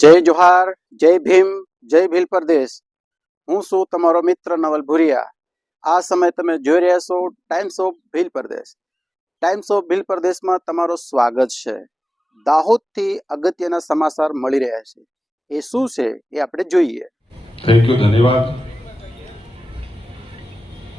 જય જોહાર, જય ભીમ, જય ભીલ પ્રદેશ હું છું તમારો મિત્ર નવલ ભુરિયા. આ સમય તમે જોઈ રહ્યા છો times of Bhil Pradesh times of Bhil પ્રદેશમાં તમારું સ્વાગત છે. દાહોદથી અગત્યના સમાચાર મળી રહ્યા છે. એ શું છે એ આપણે જોઈએ. થેન્ક યુ ધન્યવાદ.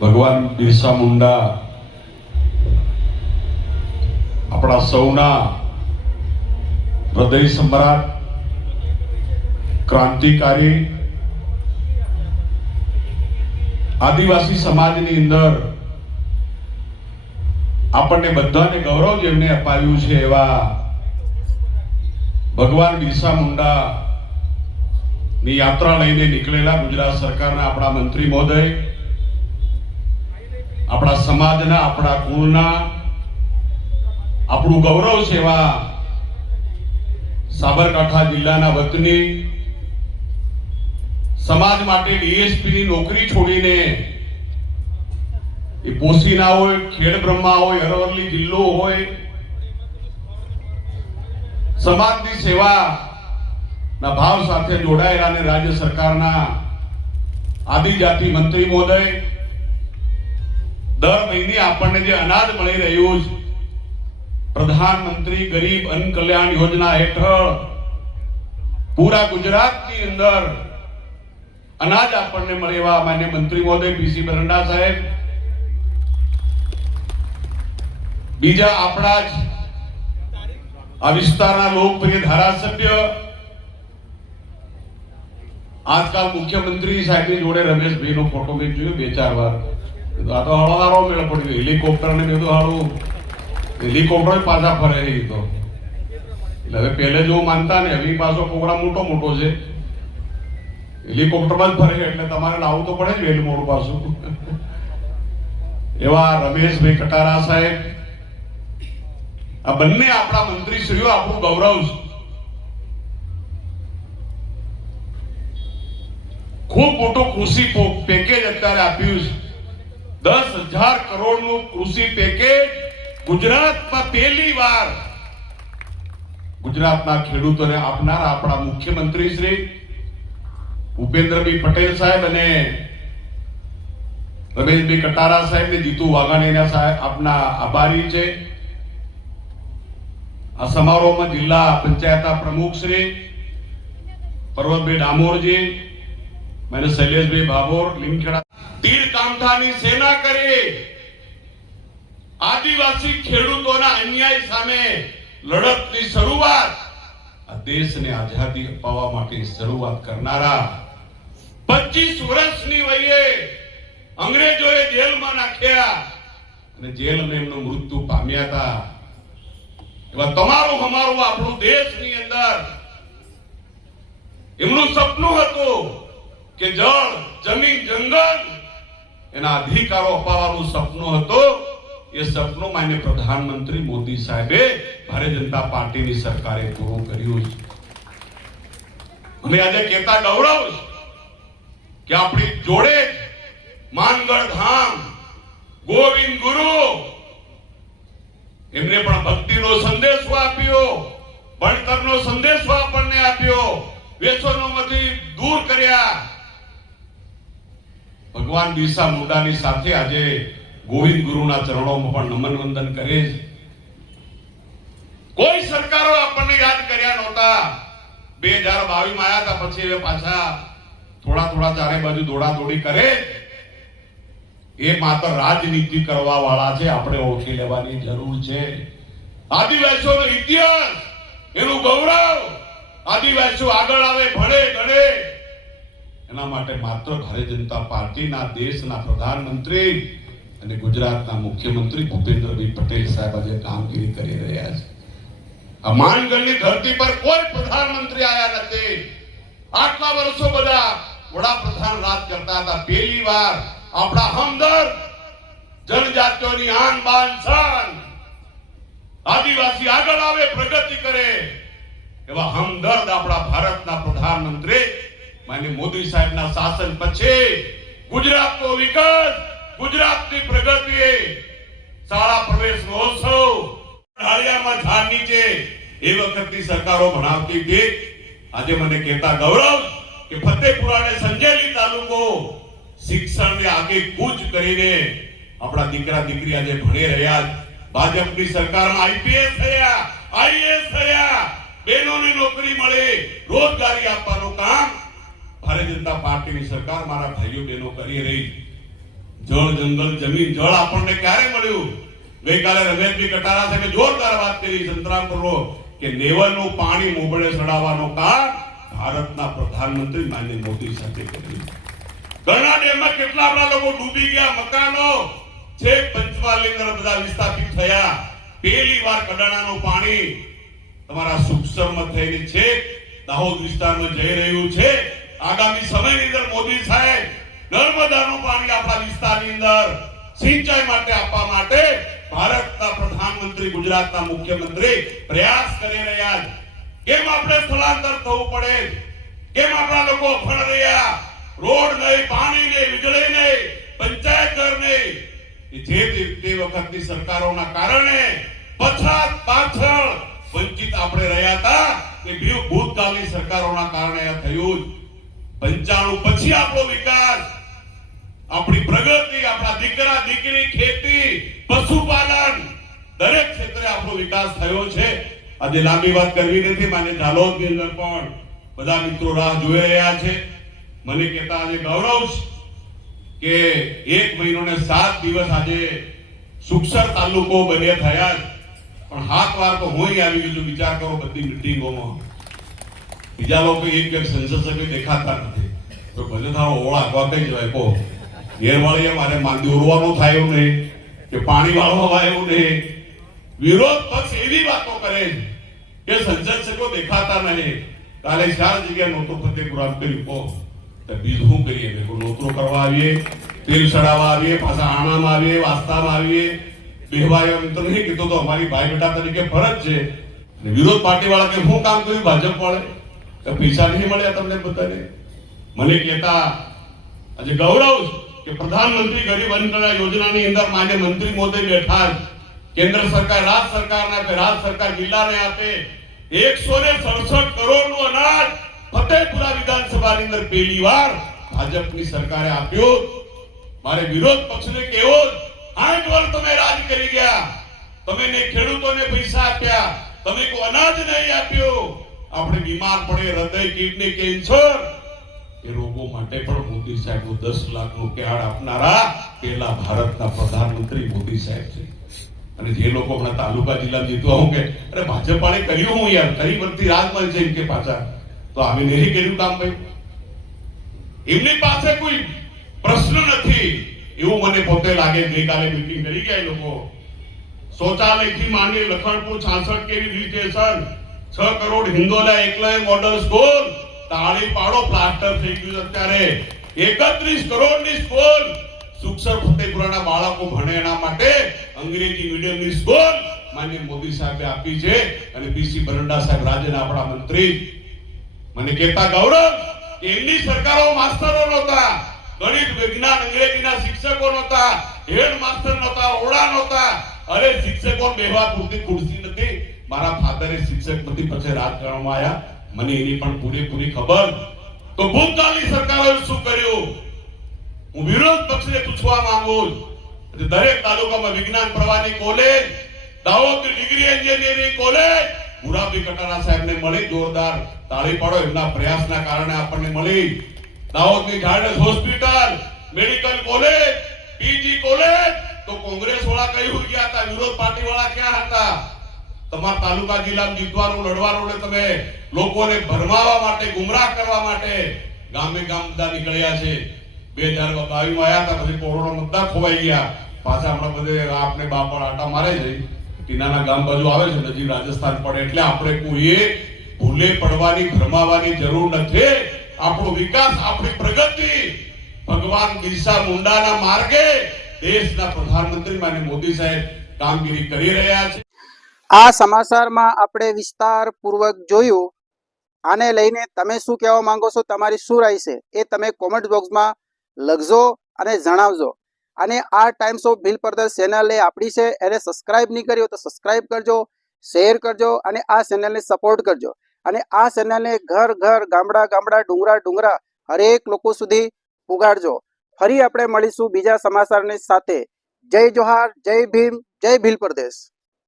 ભગવાન બિરસા મુંડા આપણા સૌના હૃદય સમ્રાટ ક્રાંતિકારી આદિવાસી સમાજની અંદર આપણને બધાને ગૌરવ જેમને અપાવ્યું છે એવા ભગવાન બિરસા મુંડા ની યાત્રા લઈને નીકળેલા ગુજરાત સરકારના આપણા મંત્રી મહોદય, આપણા સમાજના, આપણા કુળના, આપણું ગૌરવ છે એવા સાબરકાંઠા જિલ્લાના વતની સમાજ માટે ડીએસપી ની નોકરી છોડીને એ પોસીના હોય, ખેડ બ્રહ્મા હોય, અરવલ્લી જિલ્લો હોય, સમાજની સેવા ના ભાવ સાથે જોડાયેલા અને રાજ્ય સરકારના આદિજાતિ મંત્રી મહોદય, દર મહિને આપણને જે અનાજ મળી રહ્યું છે, પ્રધાનમંત્રી ગરીબ અન્ન કલ્યાણ યોજના હેઠળ પૂરા ગુજરાતની અંદર અનાજ આપણને મળે એવા માન્ય મંત્રી મહોદય પીસી બરંડા સાહેબ. બીજા આપણા જ આ વિસ્તારના લોકપ્રિય ધારાસભ્ય, આજકાલ મુખ્યમંત્રી સાહેબની જોડે રમેશભાઈ નો ફોટો મેં જોયો બે ચાર વાર. આ તો હળો હારો મેળ પડ્યો હેલિકોપ્ટર ને બધું હાળું. હેલિકોપ્ટર પાછા ફરે તો. એટલે હવે પહેલે જેવું માનતા ને હવે પાછો પ્રોગ્રામ મોટો મોટો છે. હેલિકોપ્ટરમાં જ ફરે એટલે તમારે લાવવું તો પડે જ પાછું. એવા રમેશભાઈ કટારા સાહેબ, આ બંને આપણા મંત્રીશ્રીઓ આપણું ગૌરવ છે. ખૂબ મોટું કૃષિ પેકેજ અત્યારે આપ્યું છે. દસ હજાર કરોડનું કૃષિ પેકેજ ગુજરાતમાં પહેલી વાર ગુજરાતના ખેડૂતોને આપનાર આપણા મુખ્યમંત્રી શ્રી ભૂપેન્દ્રભાઈ પટેલ સાહેબ અને રમેશભાઈ કટારા સાહેબ ને જીતુ વાઘાણીના સાહેબ આપના આભારી છે. આ સમારોહમાં જિલ્લા પંચાયતના પ્રમુખ શ્રી પર્વતભાઈ ડામોરજી મને શૈલેષભાઈ બાબોર લીમખેડા તીર કામઠાની સેના કરી આદિવાસી ખેડૂતોના અન્યાય સામે લડતની શરૂઆત આ દેશને આઝાદી અપાવવા માટે શરૂઆત કરનારા 25 વર્ષની વયે અંગ્રેજોએ જેલમાં નાખ્યા અને જેલમાં એમનું મૃત્યુ પામ્યા હતા. એવા તમારું અમારું આપણું દેશની અંદર એમનું સપનું હતું કે જળ, જમીન, જંગલ એના અધિકારો અપાવવાનું સપનું હતું. એ સપનું માન્ય પ્રધાનમંત્રી મોદી સાહેબે ભારતીય જનતા પાર્ટીની સરકારે પૂરું કર્યું છે. અને આજે કેતા ગૌરવ છે કે આપણી જોડે માનગઢ ધામ, ગોવિંદ ગુરુ, એમને પણ ભક્તિનો સંદેશો આપ્યો, ભણતરનો સંદેશો આપણને આપ્યો વ્યસનોમાંથી દૂર કર્યા. ભગવાન બિરસા મુંડાની સાથે આજે ગોવિંદ ગુરુના ચરણોમાં પણ નમન વંદન કરે છે. કોઈ સરકારો આપણને યાદ કર્યા નહોતા. બે હજાર બાવીસમાં આવ્યા હતા, પછી હવે પાછા થોડા થોડા ચારે બાજુ દોડા કરે. એ માત્ર રાજનીતિ કરવા વાળા છે. આપણે ઓળખી લેવાની જરૂર છે. આદિવાસીઓનો ઇતિહાસ, એનું ગૌરવ. આદિવાસીઓ આગળ આવે, ભણે, ગણે. એના માટે માત્ર ભારતીય જનતા પાર્ટીના દેશના પ્રધાનમંત્રી અને ગુજરાતના મુખ્યમંત્રી ભૂપેન્દ્રભાઈ પટેલ સાહેબ આજે કામગીરી કરી રહ્યા છે. આ માનગઢની ધરતી પર કોઈ પ્રધાનમંત્રી આયા નથી. આટલા વર્ષો બધા વડાપ્રધાન રાજ કરતા હતા. પહેલી વાર આપણા હમદર્દ જનજાતિઓની આન બાન શાન આદિવાસી આગળ આવે, પ્રગતિ કરે એવા હમદર્દ આપણા ભારતના પ્રધાનમંત્રી માન્ય મોદી સાહેબના શાસન પછી ગુજરાતનો વિકાસ, ગુજરાતની પ્રગતિ શાળા પ્રવેશ મહોત્સવ ડાળિયામાં ઝાડ નીચે એ વખતની સરકારો ભણાવતી હતી. આજે મને કહેતા ગૌરવ કે ફતેપુરા અને સંજેલી તાલુકો શિક્ષણને આગે કૂચ કરીને આપણા દીકરા દીકરી આજે ભણી રહ્યા ભાજપની સરકારમાં આઈપીએસ થયા આઈએએસ થયા બહેનોને નોકરી મળે, રોજગારી આપવાનું કામ. ભારતીય જનતા પાર્ટીની સરકાર મારા ભાઈઓ બહેનો કરી રહી જળ, જંગલ, જમીન, જળ આપણને ક્યારે મળ્યું? ગઈકાલે રમેશભાઈ કટારા સાહેબે જોરદાર વાત કરી સંતરામપુરનો કે નેવલનું પાણી મોબળે ચડાવવાનું કામ ભારતના પ્રધાનમંત્રી માન્ય મોદી સાથે કરી. ઘણા ડેમમાં કેટલા આપણા લોકો ડૂબી ગયા? મકાનો છે પંચમહાલની બધા વિસ્થાપિત થયા. પહેલી વાર કડાણાનું પાણી તમારા સુખસરમાં થઈને છે. દાહોદ વિસ્તારમાં જઈ રહ્યું છે. આગામી સમયની અંદર મોદી સાહેબ નર્મદાનું પાણી આપણા વિસ્તારની અંદર સિંચાઈ માટે આપવા માટે ભારતના પ્રધાનમંત્રી ગુજરાતના મુખ્યમંત્રી પ્રયાસ કરી રહ્યા છે. કેમ આપણે સ્થળાંતર થવું પડે એમ આપણા લોકો અફળ રહ્યા. રોડ નહીં, પાણી નહીં, વીજળી નહીં, પંચાયત ઘર નહીં. જે તે- વખતની સરકારોના કારણે પછાત પાછળ વંચિત આપણે રહ્યા હતા તે ભૂતકાળની સરકારોના કારણે આ થયું પંચાણું પછી આપણો વિકાસ. આપણી પ્રગતિ, આપણા દીકરા, દીકરી, ખેતી, પશુપાલન, દરેક ક્ષેત્રે આપણો વિકાસ થયો છે. આજે લાંબી વાત કરવી નથી માને ઝાલોદની અંદર પણ બધા મિત્રો રાહ જોઈ રહ્યા છે. મને કહેતા આજે ગૌરવ કે એક મહિનો ને સાત દિવસ આજે સુખસર તાલુકો બને થયા. પણ હાથ વાર તો હું આવી ગયું વિચાર કરો બધી મિટિંગોમાં. બીજા લોકો એક એક સંસદ સભ્ય દેખાતા નથી. તો ભલે તારો ઓળા આગવા કઈ જવાય કહો. ઘેરવાળીએ મારે માંદી ઉરવાનું થાય એવું નહીં, કે પાણી વાળવા એવું નહીં. વિરોધ પક્ષ એવી વાતો કરે છે. કે સંસદ સભ્યો દેખાતા નહીં. કાલે ચાર જગ્યાએ નોતો ફતેપુરા કર્યું. કહો તો બીજું શું કરીએ? નોતરો કરવા આવીએ, તેલ ચડાવવા આવીએ, પાછા આણામાં આવીએ વાસ્તામાં આવીએ. બેહવાય એમ તો નહીં કીધું તો અમારી ભાઈ બેટા તરીકે ફરજ છે. અને વિરોધ પાર્ટી વાળા કે શું કામ કર્યું? ભાજપ વાળે તો પૈસા નહીં મળ્યા તમને બધાને? મને કહેતા, આજે ગૌરવ કે પ્રધાનમંત્રી ગરીબ અંતરા યોજનાની અંદર માન્ય મંત્રી મોદી બેઠા. કેન્દ્ર સરકાર, રાજ સરકારને આપે, રાજ સરકાર જિલ્લાને આપે. એકસો ને સડસઠ કરોડનું અનાજ ફતેપુરા વિધાનસભાની અંદર પહેલી વાર ભાજપની સરકારે આપ્યું. મારે વિરોધ પક્ષને કેવો આઠ વર્ષ તમે રાજ કરી ગયા. તમે ને ખેડૂતોને પૈસા આપ્યા. તમે કોઈ અનાજ નહીં આપ્યું. આપણે બીમાર પડે, હૃદય, કિડની, કેન્સર. એ રોગો માટે પણ મોદી સાહેબ દસ લાખનું કાર્ડ આપનારા પેલા ભારતના પ્રધાનમંત્રી મોદી સાહેબ છે. અને જે લોકો હમણાં તાલુકા જિલ્લા જીતવા હું કે, અરે ભાજપ કર્યું હું યાર કઈ વર્ષથી રાજમાં છે એમ કે પાછા. તો આવી નહીં કર્યું કામ ભાઈ? એમની પાસે કોઈ પ્રશ્ન નથી. એવું મને પોતે લાગે, ગઈકાલે મીટિંગ કરી ગયા લોકો. શૌચાલયથી માંડી લખણપુર છાસઠ કેવી રિજિસ્ટ્રેશન છ કરોડ હિંદોલા એકલય મોડલ સ્કૂલ તાળી પાડો પ્લાસ્ટર થઈ ગયું અત્યારે. એકત્રીસ કરોડની સ્કૂલ સુખસર ફતેપુરાના બાળકો ભણે એના માટે. અંગ્રેજી મીડિયમની સ્કૂલ માન્ય મોદી સાહેબે આપી છે અને પીસી બરંડા સાહેબ રાજ્યના આપણા મંત્રી. મને કહેતા ગૌરવ એમની સરકારો માસ્ટરો નહોતા, ગણિત, વિજ્ઞાન, અંગ્રેજીના શિક્ષકો નહોતા હેડ માસ્ટર નહોતા ઓળા નહોતા. અરે શિક્ષકો બેહવા પૂરતી ખુરશી નથી. મારા ફાધરે શિક્ષક નથી, પછી રાજકારણમાં આવ્યા મને એની પણ પૂરેપૂરી ખબર. તો ભૂતકાળની સરકારોએ શું કર્યું? હું વિરોધ પક્ષને પૂછવા માંગુ છું. દરેક તાલુકામાં વિજ્ઞાન પ્રવાહની કોલેજ દાહોદની ડિગ્રી એન્જિનિયરિંગ કોલેજ ગુરાબી કટારા સાહેબને મળી, જોરદાર તાળી પાડો. એમના પ્રયાસના કારણે આપણને મળી દાહોદની Zydus hospital medical college PG college તો કોંગ્રેસ વાળા કયું ગયા હતા? વિરોધ પાર્ટી વાળા ક્યાં હતા? તમારા તાલુકા જિલ્લામાં જીતવાનું લડવાનું ને તમે લોકોને ભરમાવા માટે, ગુમરાહ કરવા માટે ગામે ગામ બધા નીકળ્યા છે. બે હજાર બાવીસમાં આવ્યા હતા પછી કોરોના બધા ખોવાઈ ગયા. પાછા હમણાં બધે આપણે બાપા આટા મારે છે. ટીનાના ગામ બાજુ આવે છે, નજીક રાજસ્થાન પડે. એટલે આપણે કોઈએ ભૂલે પડવાની, ભરમાવાની જરૂર નથી. આપણો વિકાસ, આપણી પ્રગતિ. ભગવાન બિરસા મુંડાના માર્ગે દેશના પ્રધાનમંત્રી માન્ય મોદી સાહેબ કામગીરી કરી રહ્યા છે. આ સમાચારમાં આપણે વિસ્તાર પૂર્વક જોયું. આને લઈને તમે શું કહેવા માંગો છો, તમારી શું રાય છે? એ તમે કોમેન્ટ બોક્સમાં લખજો અને જણાવજો. અને આ ટાઈમ્સ ઓફ ભીલ પર ચેનલ આપણી છે, એને સબસ્ક્રાઇબ નહીં કર્યો તો સબસ્ક્રાઇબ કરજો શેર કરજો અને આ ચેનલને સપોર્ટ કરજો. અને આ ચેનલને ઘર ઘર, ગામડા ગામડા, ડુંગરા ડુંગરા, હરેક લોકો સુધી ઉગાડજો ફરી આપણે મળીશું બીજા સમાચારની સાથે. જય જોહાર, જય ભીમ, જય ભીલ પ્રદેશ